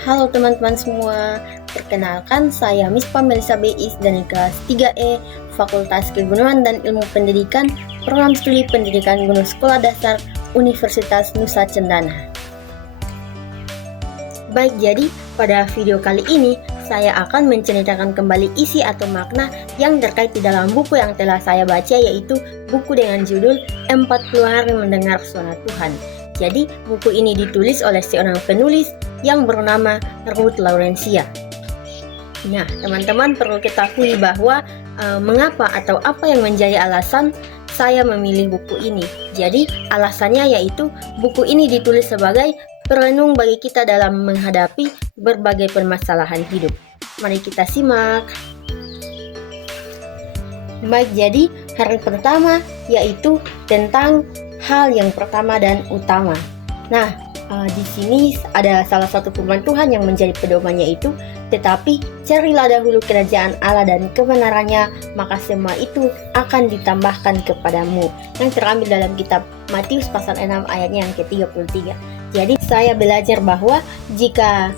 Halo teman-teman semua, perkenalkan saya Mispa Melisa Beis dari kelas 3E Fakultas Kegunuhan dan Ilmu Pendidikan Program Studi Pendidikan Gunung Sekolah Dasar Universitas Nusa Cendana. Baik, jadi pada video kali ini saya akan menceritakan kembali isi atau makna yang terkait di dalam buku yang telah saya baca, yaitu buku dengan judul 40 Hari Mendengar Suara Tuhan. Jadi buku ini ditulis oleh seorang penulis yang bernama Ruth Laurencia. Nah, teman-teman perlu ketahui bahwa mengapa atau apa yang menjadi alasan saya memilih buku ini. Jadi alasannya yaitu buku ini ditulis sebagai perenung bagi kita dalam menghadapi berbagai permasalahan hidup. Mari kita simak. Baik, jadi hari pertama yaitu tentang hal yang pertama dan utama. Nah, di sini ada salah satu firman Tuhan yang menjadi pedomannya, itu tetapi carilah dahulu kerajaan Allah dan kebenarannya, maka semua itu akan ditambahkan kepadamu, yang terambil dalam kitab Matius pasal 6 ayatnya yang ke-33. Jadi saya belajar bahwa jika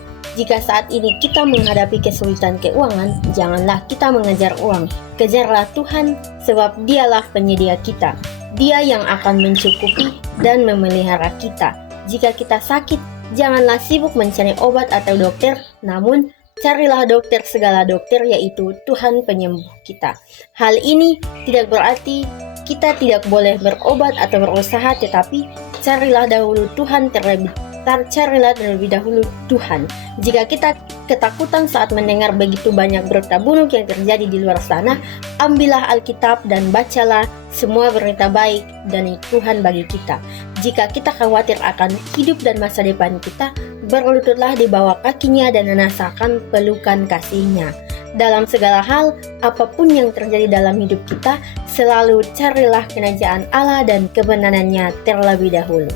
saat ini kita menghadapi kesulitan keuangan, janganlah kita mengejar uang, kejarlah Tuhan, sebab Dialah penyedia kita. Dia yang akan mencukupi dan memelihara kita. Jika kita sakit, janganlah sibuk mencari obat atau dokter, namun carilah dokter segala dokter, yaitu Tuhan penyembuh kita. Hal ini tidak berarti kita tidak boleh berobat atau berusaha, tetapi carilah terlebih dahulu Tuhan. Jika kita ketakutan saat mendengar begitu banyak berita buruk yang terjadi di luar sana, ambillah Alkitab dan bacalah semua berita baik dari Tuhan bagi kita. Jika kita khawatir akan hidup dan masa depan kita, berlututlah di bawah kakinya dan rasakan pelukan kasih-Nya. Dalam segala hal, apapun yang terjadi dalam hidup kita, selalu carilah kerajaan Allah dan kebenarannya terlebih dahulu.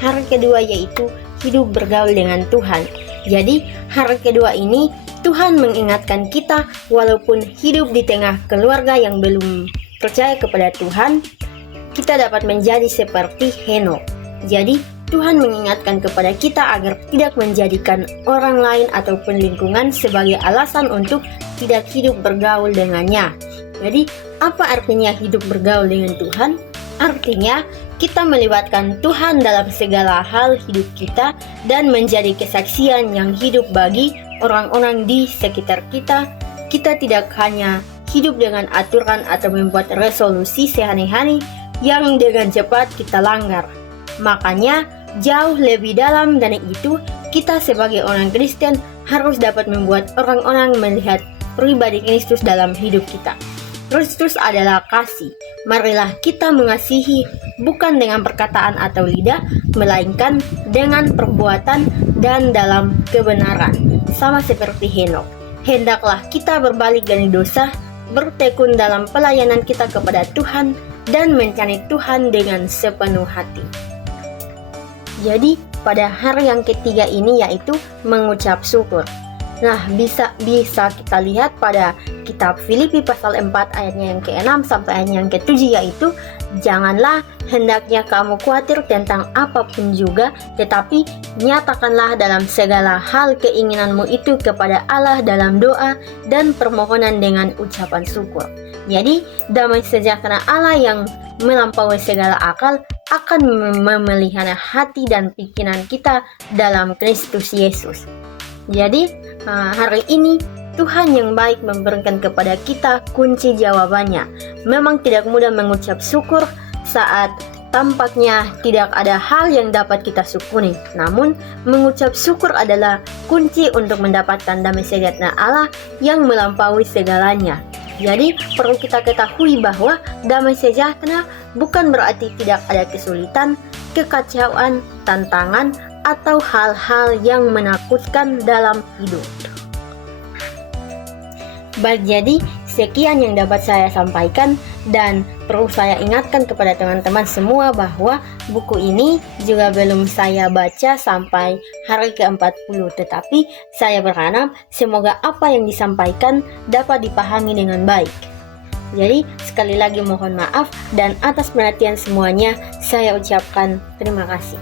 Hari kedua yaitu hidup bergaul dengan Tuhan. Jadi hari kedua ini Tuhan mengingatkan kita, walaupun hidup di tengah keluarga yang belum percaya kepada Tuhan, kita dapat menjadi seperti Henokh. Jadi Tuhan mengingatkan kepada kita agar tidak menjadikan orang lain ataupun lingkungan sebagai alasan untuk tidak hidup bergaul dengannya. Jadi apa artinya hidup bergaul dengan Tuhan? Artinya kita melibatkan Tuhan dalam segala hal hidup kita dan menjadi kesaksian yang hidup bagi orang-orang di sekitar kita. Kita tidak hanya hidup dengan aturan atau membuat resolusi sehari-hari yang dengan cepat kita langgar. Makanya jauh lebih dalam dari itu, kita sebagai orang Kristen harus dapat membuat orang-orang melihat pribadi Kristus dalam hidup kita. Kristus adalah kasih. Marilah kita mengasihi bukan dengan perkataan atau lidah, melainkan dengan perbuatan dan dalam kebenaran. Sama seperti Henokh. Hendaklah kita berbalik dari dosa, bertekun dalam pelayanan kita kepada Tuhan, dan mencari Tuhan dengan sepenuh hati. Jadi pada hari yang ketiga ini yaitu mengucap syukur. Nah, bisa kita lihat pada kitab Filipi pasal 4 ayatnya yang ke-6 sampai ayatnya yang ke-7, yaitu janganlah hendaknya kamu khawatir tentang apapun juga, tetapi nyatakanlah dalam segala hal keinginanmu itu kepada Allah dalam doa dan permohonan dengan ucapan syukur. Jadi damai sejahtera Allah yang melampaui segala akal akan memelihara hati dan pikiran kita dalam Kristus Yesus. Jadi hari ini Tuhan yang baik memberikan kepada kita kunci jawabannya. Memang tidak mudah mengucap syukur saat tampaknya tidak ada hal yang dapat kita syukuri. Namun mengucap syukur adalah kunci untuk mendapatkan damai sejahtera Allah yang melampaui segalanya. Jadi perlu kita ketahui bahwa damai sejahtera bukan berarti tidak ada kesulitan, kekacauan, tantangan, atau hal-hal yang menakutkan dalam hidup. Baik, jadi sekian yang dapat saya sampaikan, dan perlu saya ingatkan kepada teman-teman semua bahwa buku ini juga belum saya baca sampai hari ke-40, tetapi saya berharap semoga apa yang disampaikan dapat dipahami dengan baik. Jadi sekali lagi mohon maaf, dan atas perhatian semuanya saya ucapkan terima kasih.